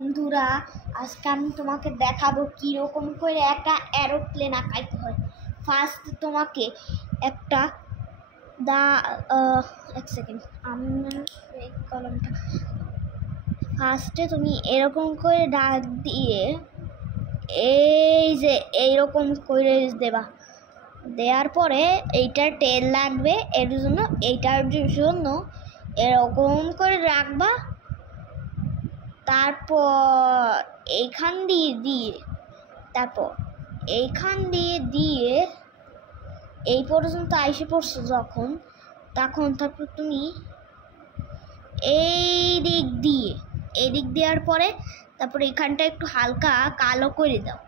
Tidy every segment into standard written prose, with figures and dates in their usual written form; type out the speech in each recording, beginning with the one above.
বন্ধুরা, আজকে আমি তোমাকে দেখাবো কীরকম করে একটা এরোপ্লেন আঁকাইতে হয়। ফার্স্ট তোমাকে একটা এক সেকেন্ড, আমি এই কলমটা ফার্স্টে তুমি এরকম করে ডাক দিয়ে এই যে এইরকম করে দেবা। দেওয়ার পরে এইটার টেল লাগবে, এইটার জন্য এরকম করে রাখবা। তারপর এইখান দিয়ে এই পর্যন্ত আইসে পড়ছো যখন, তারপর তুমি এই দিক দেওয়ার পরে তারপর এখানটা একটু হালকা কালো করে দাও।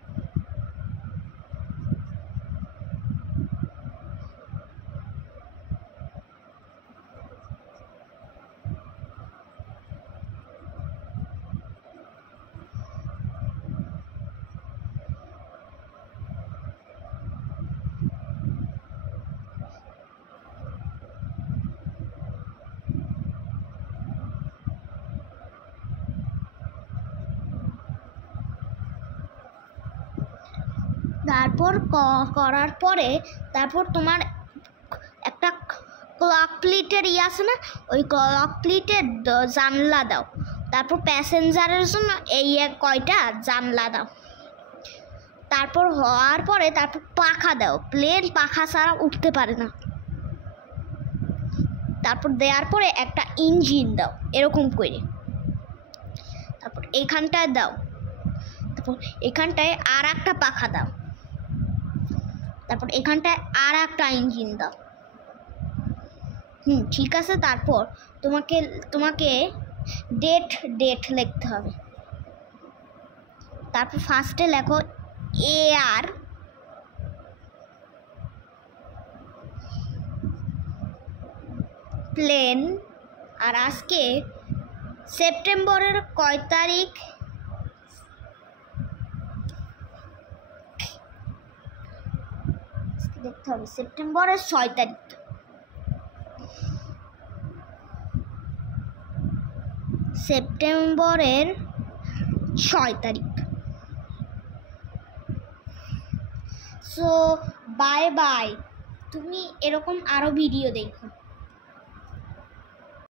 তারপর করার পরে তারপর তোমার একটা ক্লক প্লেটের আছে না, ওই ক্লক প্লেটের জানলা দাও। তারপর প্যাসেঞ্জারের জন্য এই কয়টা জানলা দাও। তারপর হওয়ার পরে তারপর পাখা দাও। প্লেন পাখা ছাড়া উঠতে পারে না। তারপর দেওয়ার পরে একটা ইঞ্জিন দাও এরকম করে। তারপর এখানটায় দাও। তারপর এখানটায় আর একটা পাখা দাও। তারপর এখানটায় আর একটা ইঞ্জিন দাও। ঠিক আছে। তারপর তোমাকে ডেট লিখতে হবে। তারপর ফার্স্টে লেখো এয়ার প্লেন। আর আজকে সেপ্টেম্বরের কয় তারিখ? দেখতে হবে। সেপ্টেম্বরের 6 তারিখ। সেপ্টেম্বরের 6 তারিখ। So bye bye. তুমি এরকম আরো ভিডিও দেখো।